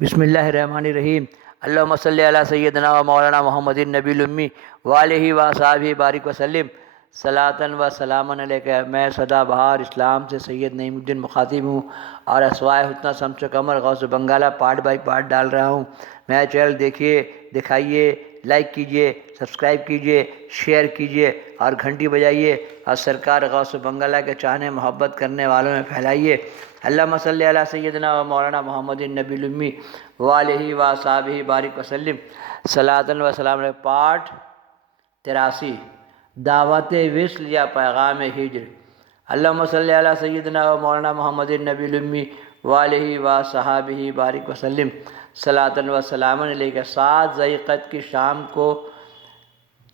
بسم اللہ الرحمن الرحیم۔ اللہم صلی علی سیدنا و مولانا محمد النبی الامی وآلہ و صحابہ بارک وسلم صلاۃً و سلاماً علیکہ۔ میں سدا بہار اسلام سے سید نعیم الدین مخاطب ہوں اور اسوائے حسنہ شمس قمر غوث بنگالہ پارٹ بائی پارٹ ڈال رہا ہوں۔ میرا چینل دیکھیے، دکھائیے، لائک کیجیے، سبسکرائب کیجیے، شیئر کیجیے اور گھنٹی بجائیے اور سرکار غوث بنگالہ کے چاہنے محبت کرنے والوں میں پھیلائیے۔ اللہم صلی علی سیدنا و مولانا محمد النبی الامی وآلہ و صحابہ بارک وسلم صلاۃً و سلام علیہ۔ پارٹ 83، دعوت وصل یا پیغام ہجر۔ اللہم صلی علی سیدنا و مولانا محمد النبی الامی وآلہ و صحابہ بارک وسلم صلاۃً و سلام علیہ۔ 7 ذی القعدہ کی شام کو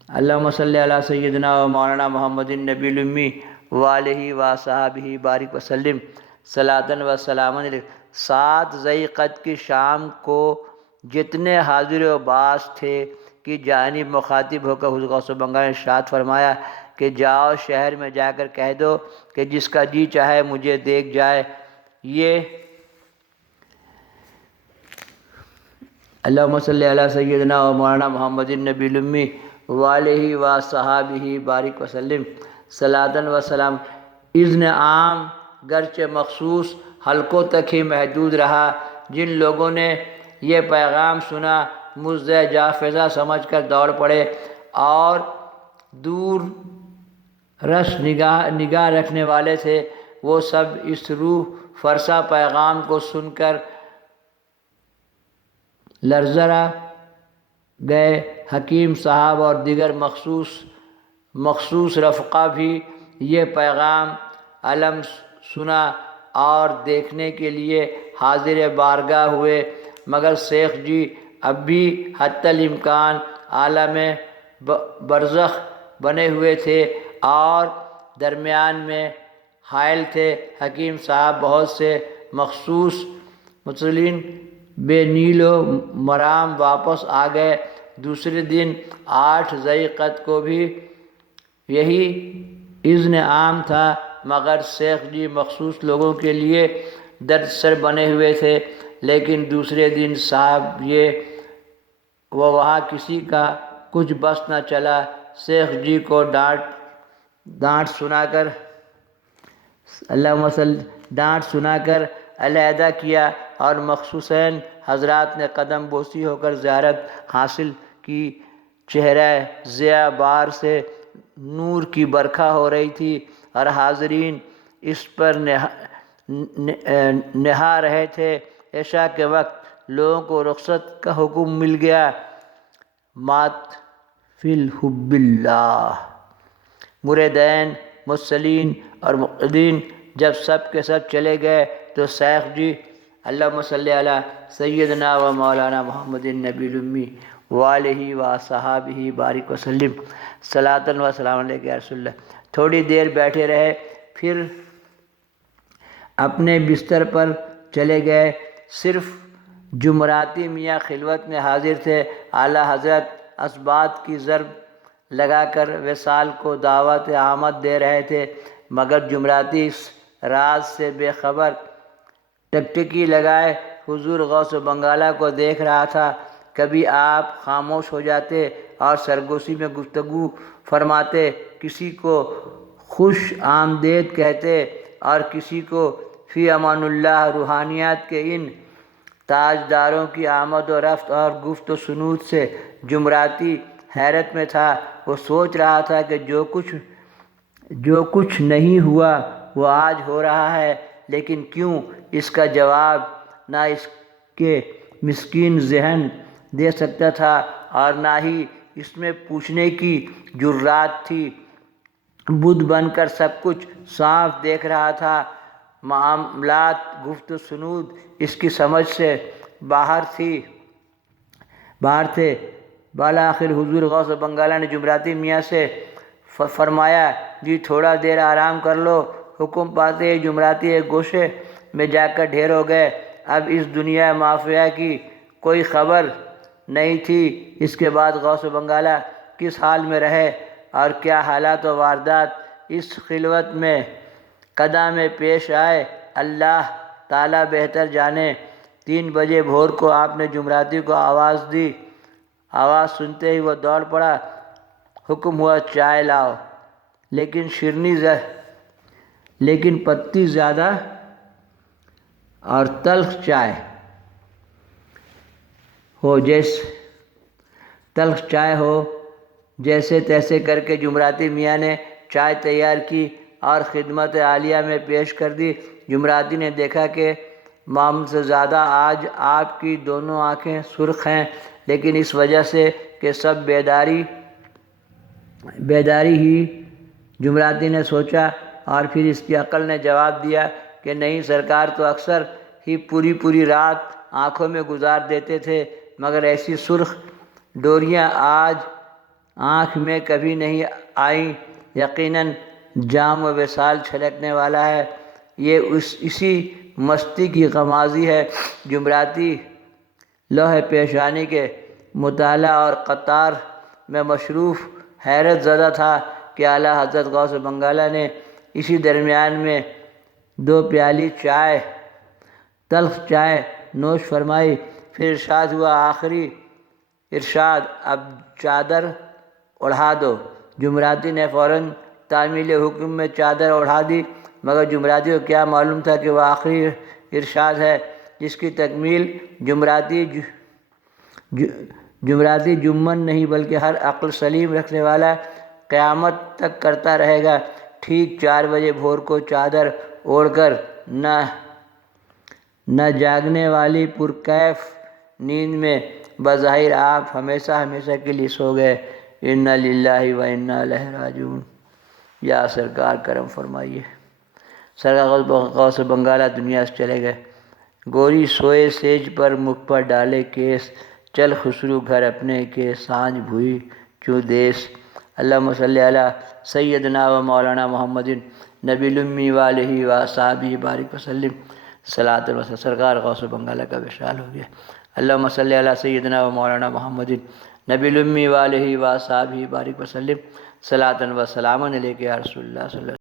اللہم صلی علی سیدنا و مولانا محمد النبی الامی وآلہ و صحابہ بارک وسلم صلاۃً و سلام علیہ۔ 7 ذی القعدہ کی شام کو جتنے حاضر و باز تھے کی جانب مخاطب ہو کر حضور غوث بنگالہ نے ارشاد فرمایا کہ جاؤ شہر میں جا کر کہہ دو کہ جس کا جی چاہے مجھے دیکھ جائے۔ یہ اللہم صلی علی سیدنا و مولانا محمد النبی الامی وآلہ و صحابہ بارک وسلم صلاۃً و سلام۔ اذن عام گرچہ مخصوص حلقوں تک ہی محدود رہا۔ جن لوگوں نے یہ پیغام سنا مزدہ جافزہ سمجھ کر دوڑ پڑے اور دور رس نگاہ رکھنے والے تھے وہ سب اس روح فرسا پیغام کو سن کر لرزا گئے۔ حکیم صاحب اور دیگر مخصوص رفقا بھی یہ پیغام علم سنا اور دیکھنے کے لیے حاضر بارگاہ ہوئے، مگر شیخ جی اب بھی حتی الامکان عالم برزخ بنے ہوئے تھے اور درمیان میں حائل تھے۔ حکیم صاحب بہت سے مخصوص متصلین بے نیل و مرام واپس آ گئے۔ دوسرے دن 8 ذی القعدہ کو بھی یہی اذن عام تھا، مگر شیخ جی مخصوص لوگوں کے لیے درد سر بنے ہوئے تھے۔ لیکن دوسرے دن صاحب یہ وہاں کسی کا کچھ بس نہ چلا۔ شیخ جی کو ڈانٹ سنا کر علیحدہ کیا اور مخصوصاً حضرات نے قدم بوسی ہو کر زیارت حاصل کی۔ چہرہ ضیاء بار سے نور کی برکھا ہو رہی تھی اور حاضرین اس پر نہا رہے تھے۔ عشاء کے وقت لوگوں کو رخصت کا حکم مل گیا۔ مات فی الحب اللہ۔ مریدین، متصلین اور مقلدین جب سب کے سب چلے گئے تو شیخ جی اللہم صلی علی سیدنا و مولانا محمد النبی الامی وآلہ و صحابہ بارک وسلم صلاۃً و سلام علیہ یا رسول اللہ تھوڑی دیر بیٹھے رہے، پھر اپنے بستر پر چلے گئے۔ صرف جمعراتی میاں خلوت میں حاضر تھے۔ اعلیٰ حضرت اسبات کی ضرب لگا کر وصال کو دعوت آمد دے رہے تھے، مگر جمعراتی اس راز سے بے خبر ٹکٹکی لگائے حضور غوث بنگالہ کو دیکھ رہا تھا۔ کبھی آپ خاموش ہو جاتے اور سرگوشی میں گفتگو فرماتے، کسی کو خوش آمدید کہتے اور کسی کو فی امان اللہ۔ روحانیات کے ان تاجداروں کی آمد و رفت اور گفت و شنود سے جمعراتی حیرت میں تھا۔ وہ سوچ رہا تھا کہ جو کچھ نہیں ہوا وہ آج ہو رہا ہے، لیکن کیوں؟ اس کا جواب نہ اس کے مسکین ذہن دے سکتا تھا اور نہ ہی اس میں پوچھنے کی جرات تھی۔ بدھ بن کر سب کچھ صاف دیکھ رہا تھا۔ معاملات، گفت و شنود اس کی سمجھ سے باہر تھے۔ بالآخر حضور غوث بنگالہ نے جمعراتی میاں سے فرمایا، جی تھوڑا دیر آرام کر لو۔ حکم پاتے ہی جمعراتی ایک گوشے میں جا کر ڈھیر ہو گئے۔ اب اس دنیا مافیہ کی کوئی خبر نہیں تھی۔ اس کے بعد غوث بنگالہ کس حال میں رہے اور کیا حالات و واردات اس خلوت میں قدام پیش آئے، اللہ تعالیٰ بہتر جانے۔ 3 بجے بھور کو آپ نے جمراتی کو آواز دی۔ آواز سنتے ہی وہ دوڑ پڑا۔ حکم ہوا چائے لاؤ، لیکن پتی زیادہ اور تلخ چائے ہو۔ جیسے تیسے کر کے جمراتی میاں نے چائے تیار کی اور خدمت عالیہ میں پیش کر دی۔ جمراتی نے دیکھا کہ معمول سے زیادہ آج آپ کی دونوں آنکھیں سرخ ہیں، لیکن اس وجہ سے کہ سب بیداری ہی۔ جمراتی نے سوچا اور پھر اس کی عقل نے جواب دیا کہ نہیں، سرکار تو اکثر ہی پوری رات آنکھوں میں گزار دیتے تھے، مگر ایسی سرخ ڈوریاں آج آنکھ میں کبھی نہیں آئیں۔ یقیناً جام و وصال چھلکنے والا ہے۔ یہ اسی مستی کی غمازی ہے۔ جمراتی لوح پیشانی کے مطالعہ اور قطار میں مصروف حیرت زدہ تھا کہ اعلیٰ حضرت غوث بنگالہ نے اسی درمیان میں 2 پیالی تلخ چائے نوش فرمائی۔ پھر ارشاد ہوا، آخری ارشاد، اب چادر اڑھا دو۔ جمراتی نے فوراً تعمیل حکم میں چادر اڑھا دی، مگر جمراتی کو کیا معلوم تھا کہ وہ آخری ارشاد ہے جس کی تکمیل جمراتی جمن نہیں بلکہ ہر عقل سلیم رکھنے والا قیامت تک کرتا رہے گا۔ ٹھیک 4 بجے بھور کو چادر اوڑھ کر نہ جاگنے والی پرکیف نیند میں بظاہر آپ ہمیشہ کے لیے سو گئے۔ انا للہ و انا الیہ راجعون۔ یا سرکار کرم فرمائیے۔ سرکار غوث بنگالہ دنیا سے چلے گئے۔ گوری سوئے سیج پر مکھ پر ڈالے کیس، چل خسرو گھر اپنے کے سانجھ بھوئی چوں دیس۔ اللہم صلی علی سیدنا و مولانا محمد نبی الامی والہ و اصحابہ بارک وسلم صلاۃ و سرکار غوث بنگالہ کا وصال ہو گیا۔ اللہم صلی علی سیدنا و مولانا محمد نبی الامی والہ و اصحابہ بارک وسلم صلاۃ و سلام علیک یا رسول اللہ صلی اللہ علیہ وسلم۔